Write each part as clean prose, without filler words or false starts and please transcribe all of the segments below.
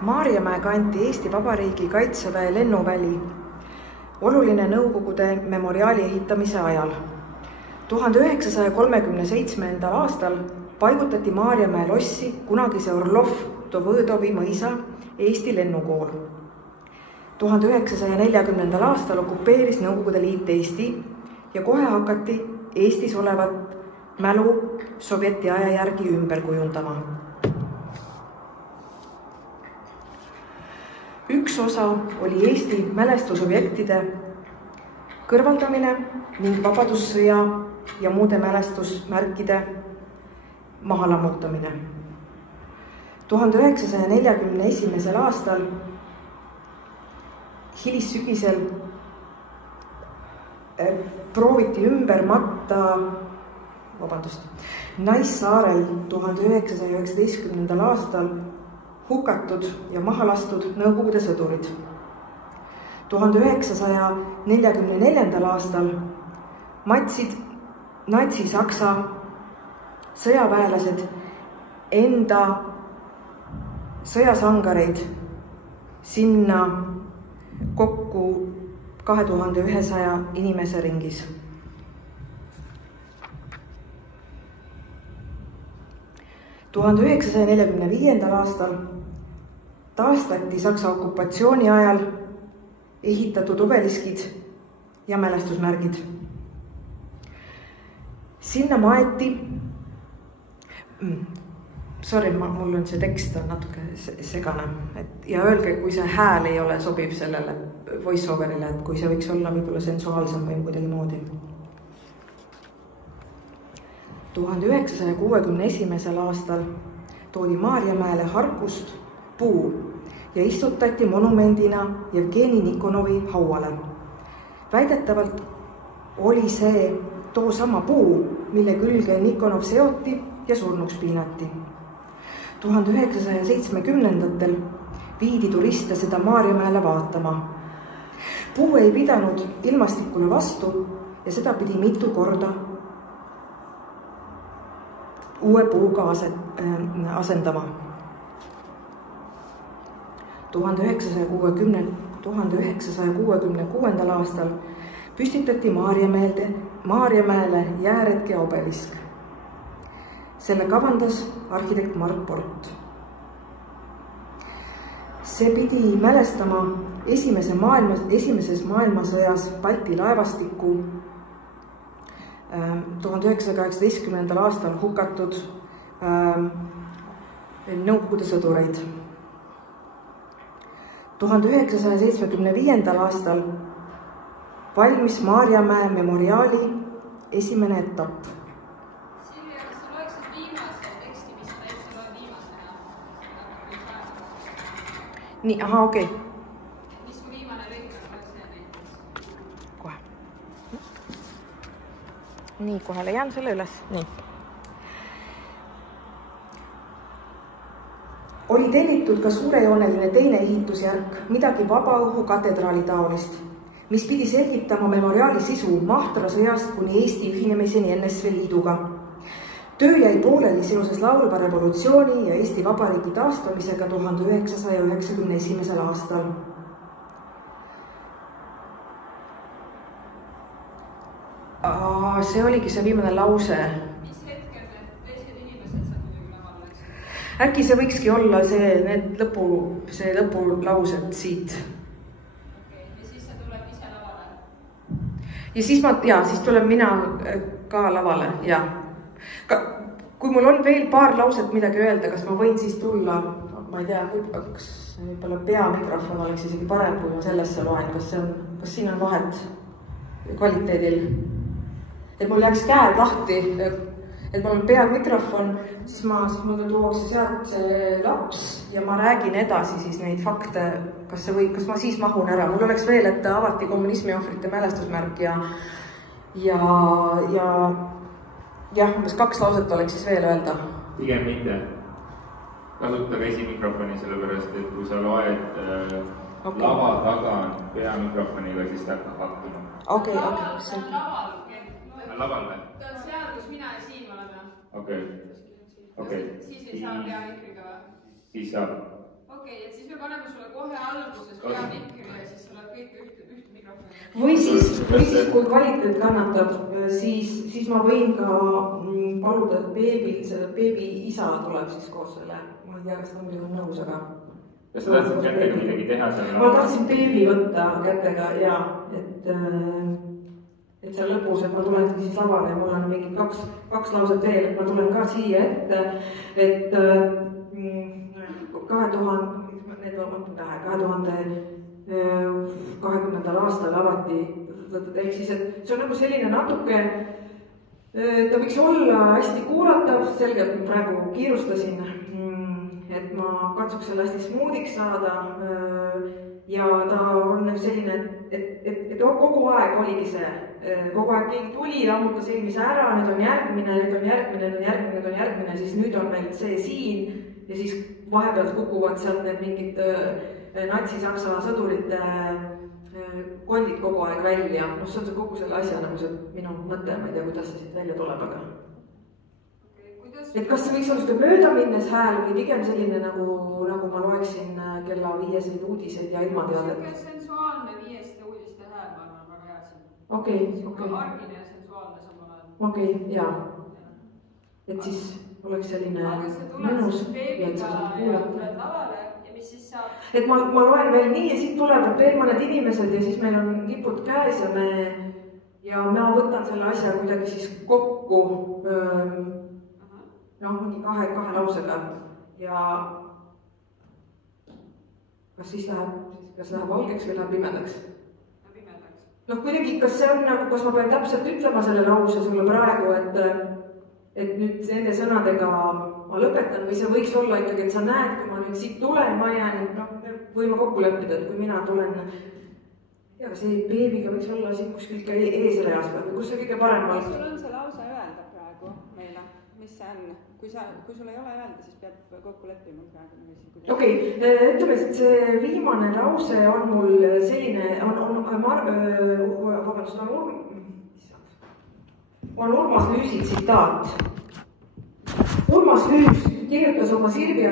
Maarjamäe kanti Eesti Vabariigi Kaitseväe lennuväli, oluline Nõukogude memoriaali ehitamise ajal. 1937. aastal paigutati Maarjamäe lossi kunagise Orlov-Dovõdovi mõisa Eesti lennukool. 1940. aastal okupeeris Nõukogude Liit Eesti ja kohe hakati Eestis olevat mälu sovjeti aja järgi ümber kujundama. Üks osa oli Eesti mälestusobjektide kõrvaldamine ning vabadussõja ja muude mälestusmärkide mahalammutamine. 1941. aastal hilissügisel prooviti ümber matta Naissaarel 1919. aastal hukatud ja maha lastud Nõukogude sõdurid. 1944. aastal matsid natsi-saksa sõjaväelased enda sõjasangareid sinna kokku 2100 inimese ringis. 1945. aastal taastati Saksa okupatsiooni ajal ehitatud obeliskid ja mälestusmärgid. Sinna maeti, mul on see tekst on natuke segane, ja öelge, kui see hääl ei ole sobiv sellele voice-overile, et kui see võiks olla võib-olla sensuaalsem või kuidagi moodi. 1961. aastal toodi Maarjamäele Harkust puu ja istutati monumendina Jevgeni Nikonovi hauale. Väidetavalt oli see toosama puu, mille külge Nikonov seoti ja surnuks piinati. 1970. viidi turiste seda Maarjamäele vaatama. Puu ei pidanud ilmastikule vastu ja seda pidi mitu korda uue puuga asendama. 1966. aastal püstitati Maarjamäele jääretke obelisk. Selle kavandas arhitekt Mart Port. See pidi mälestama esimeses maailmasõjas Balti laevastikku 1918. aastal hukatud Nõukogude sõdureid. 1975. aastal valmis Maarjamäe memoriaali esimene etapp. Silvia, kas sa loeksid viimase teksti, mis sa täitsa loed viimasena? Nii, aha, okei. Mis kui viimane lõik on, loeks see näiteks? Kohe. Nii, kohe leian selle üles. Nii. Oli tellitud ka suurejooneline teine ehitusjärk, midagi vabaõhu katedraali taolist, mis pidi selgitama memoriaali sisu Mahtra sõjast kuni Eesti ühinemiseni NSV Liiduga. Töö jäi pooleli seoses laulva revolutsiooni ja Eesti Vabariigi taastamisega 1991. aastal. See oligi see viimane lause. Mis hetkel need teised inimesed sa muidugi lavale läksid? Äkki see võikski olla see lõpulaused siit. Okei, ja siis sa tuleb ise lavale? Ja siis tuleb mina ka lavale, ja. Kui mul on veel paar lauset midagi öelda, kas ma võin siis tulla, ma ei tea, kas võib-olla peamikrofon oleks isegi parem, kui ma sellesse loen, kas siin on vahet kvaliteedil? Et mul jääks käed lahti, et mul on peamikrofon, siis mulle tuuakse sealt see laps ja ma räägin edasi siis neid fakte, kas ma siis mahun ära. Mul oleks veel, et avati kommunismi ohvrite mälestusmärk ja umbes 2 lauset oleks siis veel öelda. Pigem mitte. Kasuta käsimikrofoni, sellepärast, et kui sa loed lava taga peamikrofoniga, siis ta hakkab hakkima. Okei. See on laval. Laval või? Ta on seal, kus mina ja siin oleme. Okei. Siis ei saa peamikriga või? Siis saab. Okei, et siis me paneme sulle kohe alguses peamikri ja siis sa oled kõik ühte mikrofoni. Või siis, kui kvaliteet kannatab, siis ma võin ka paluda, et beebi isa tuleb siis koos selle, ma ei tea, kas ta muidugi on nõus, aga... Kas sa tahtsid kätega midagi teha seal? Ma tahtsin beebi võtta kätega ja et seal lõpus, et ma tulen siis lavale ja mul on mingi kaks lauset veel, et ma tulen ka siia ette, et 2020. aastal avati, ehk siis, et see on nagu selline natuke, ta võiks olla hästi kuulatav, selgelt ma praegu kiirustasin, et ma katsuks selle hästi smoothiks saada ja ta on selline, et kogu aeg oligi see, kogu aeg keegi tuli, lammutas eelmise ära, nüüd on järgmine, siis nüüd on meil see siin ja siis vahepeal kukuvad sealt need mingid natsi-saksa sõdurite kondid kogu aeg välja. No see on see kogu selle asja nagu see minu mõte, ma ei tea, kuidas see siit välja tuleb, aga... Et kas see võiks olla seda mööda minnes hääl või pigem selline nagu ma loeksin kella 5 uudiseid ja ilma teadet? See sensuaalne 5 uudiste hääl, ma arvan, väga hea siin. Okei. Argine ja sensuaalne samal ajal. Okei, jaa. Et siis oleks selline mõnus ja et sa saad kuulata. Lavale ja mis siis saab? Et ma loen veel nii ja siit tulevad veel mõned inimesed ja siis meil on lipud käes ja ma võtan selle asja kuidagi siis kokku mingi kahe lausega ja kas siis läheb valgeks või läheb pimedaks? Kuidagi, kas see on nagu, kas ma pean täpselt ütlema selle lause sulle praegu, et nüüd nende sõnadega ma lõpetan või see võiks olla ikkagi, et sa näed, kui ma nüüd siit tulen, ma jään, võime kokku leppida, et kui mina tulen ja see beebiga võiks olla siin kuskil ka eesreas või kus see kõige parem valg? Sul on see lause öelda praegu meile, mis see on? Kui sul ei ole öelda, siis peab kokku leppima praegu. Okei, ütleme, et see viimane lause on mul selline, on Urmas Lüüsi tsitaat. Urmas Lüüs kirjutas oma Sirbi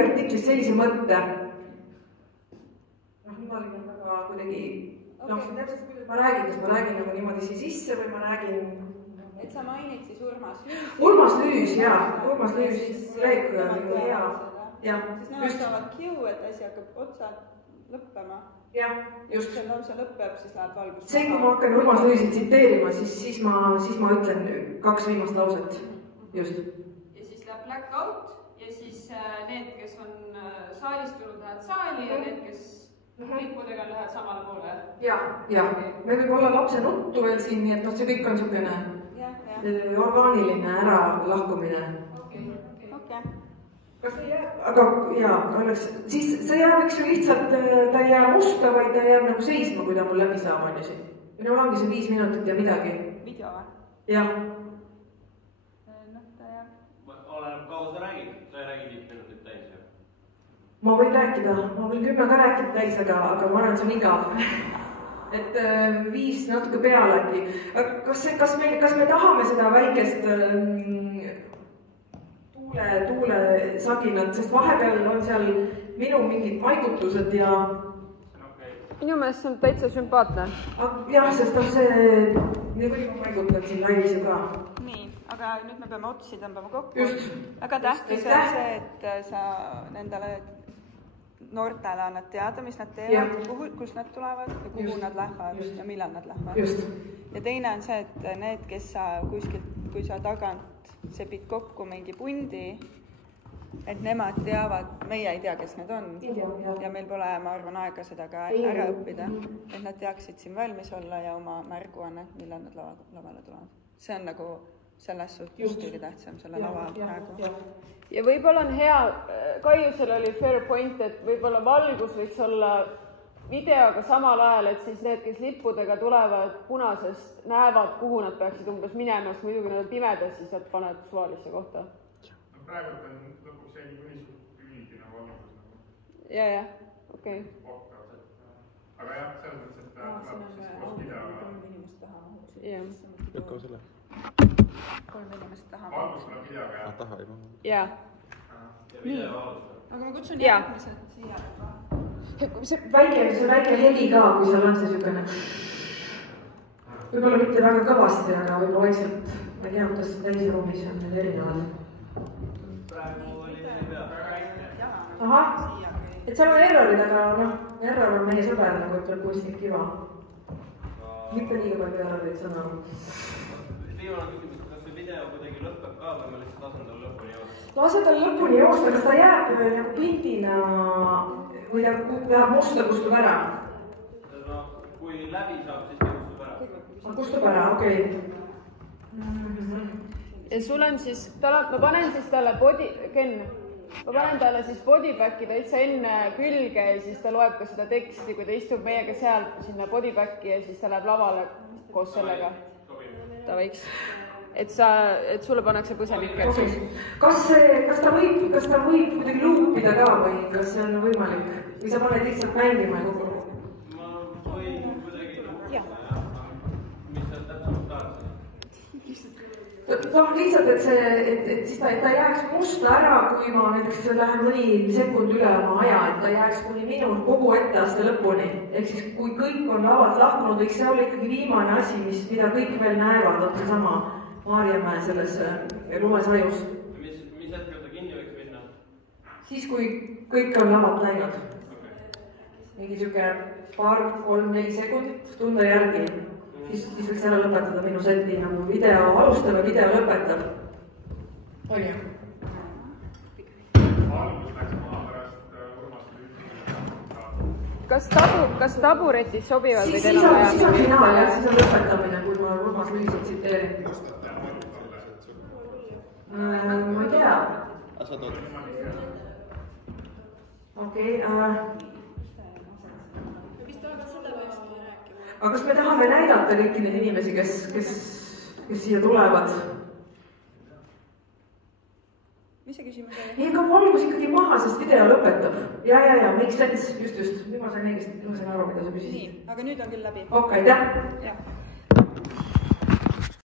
artiklis sellise mõtte. Niimoodi on väga kuidagi... täpselt kuidas ma räägin, kas ma räägin nagu niimoodi siia sisse või ma räägin... Et sa mainid siis Urmas Lüüs. Urmas Lüüs, jaa. Urmas Lüüs, kolleeg, hea. Siis nemad saavad kiu, et asi hakkab otsa lõppema. Jah, just. Kui see lause lõpeb, siis läheb valgus. See, kui ma hakkan Urmas Lüüsi tsiteerima, siis ma ütlen 2 viimast lauset. Just. Ja siis läheb blackout ja siis need, kes on saalist tulnud, lähevad saali ja need, kes lippudega lähevad samale poole. Ja. Me võib olla lapse nuttu veel siin, nii et see kõik on niisugune orgaaniline ära lahkumine. Okei. Aga jaa, oleks, siis see jääb, eks ju lihtsalt, ta ei jää musta, vaid ta jääb nagu seisma, kui ta mul läbi saab, on ju siin. Minul ongi see 5 minutit ja midagi. Video või? Jah. Ta jääb. Oleneb kaua sa räägid, sa ei räägi 5 minutit täis, jah? Ma võin rääkida, ma võin 10 ka rääkida täis, aga ma arvan, see on igav. Et 5 natuke peale äkki. Kas me tahame seda väikest tuulesaginat, sest vahepeal on seal minu mingid paigutused ja... Minu meelest see on täitsa sümpaatne. Jah, sest on see... Nii kui ma paigutan siin laivis ju ka. Nii, aga nüüd me peame otsi tõmbama kokku. Just. Väga tähtis on see, et sa nendele noortele annad teada, mis nad teevad, kus nad tulevad ja kuhu nad lähevad ja millal nad lähevad. Ja teine on see, et need, kes sa kuskilt, kui sa tagant sepid kokku mingi pundi, et nemad teavad, meie ei tea, kes need on. Ja meil pole, ma arvan, aega seda ka ära õppida, et nad teaksid siin valmis olla ja oma märguannet, millal nad lavale tulevad. See on nagu selles suhtes kõige tähtsam selle lava praegu. Ja võib-olla on hea, Kaiusel oli fair point, et võib-olla valgus võiks olla videoga samal ajal, et siis need, kes lippudega tulevad punasest, näevad, kuhu nad peaksid umbes minema, sest muidugi nad on pimedas, siis nad paned suvalisse kohta. Praegu on lõpuks see nii üldine valgus. Ja, okei. Aga jah, selles mõttes, et läheb siis koos video. Jah. Võtko selle. 3 inimest tahame. Valgus tuleb videoga ja taha ei maha. Jaa. Nii. Aga ma kutsun järgmised siia. See väike heli ka, kui seal on see niisugune võib-olla mitte väga kõvasti, aga võib-olla vaikselt, ma ei tea, kuidas täisruumis on need erinevad. Praegu oli pea. Ahah, et seal on errorid, aga noh, error on meie sõber, nagu ütleb kunstnik Kiva. Mitte liiga palju errorid sõna. Viimane küsimus, kas see video kuidagi lõpeb ka või ma lihtsalt lasen tal lõpuni joosta? Lasen tal lõpuni joosta, kas ta jääb nagu pildina või ta läheb musta, kustub ära? No, kui läbi saab, siis ta kustub ära. Kustub ära, okei. Ja sul on siis, ma panen siis talle ma panen talle siis bodybacki täitsa enne külge ja siis ta loeb ka seda teksti, kui ta istub meiega seal sinna bodybacki ja siis ta läheb lavale koos sellega. Ta võiks. Et sulle pannakse põsenik. Kas ta võib kuidagi luupida ka või kas see on võimalik? Või sa paned lihtsalt mängima ja kogu? Ma võin kuidagi luupida, mis sa täpselt tahad? Noh, lihtsalt, et siis ta ei jääks musta ära, kui ma näiteks lähen mõni sekund üle oma aja, et ta jääks kuni minul kogu etteaste lõpuni. Ehk siis, kui kõik on lavalt lahkunud, võiks see olla ikkagi viimane asi, mida kõik veel näevad, on see sama Maarjamäe selles lumesajus. Mis hetkel ta kinni võiks minna? Siis, kui kõik on lavalt läinud. Mingi siuke 2, 3, 4 sekundit tunda järgi. Siis võiks ära lõpetada minu seti, nagu video alustab ja video lõpetab. On ju? Algus läks maha pärast Urmas. Kas taburetid sobivad või teil on vaja? Siis on finaal, jah, siis on lõpetamine, kui ma Urmas Lüüsit tsiteerin. Ma ei tea. Okei. Aga kas me tahame näidata kõiki neid inimesi, kes siia tulevad? Mis see küsimus oli? Ei, aga valgus ikkagi maha, sest video lõpetab. Ja, make sense, just. Nüüd ma sain õigesti, ma sain aru, mida sa küsisid. Nii, aga nüüd on küll läbi. Okei, aitäh!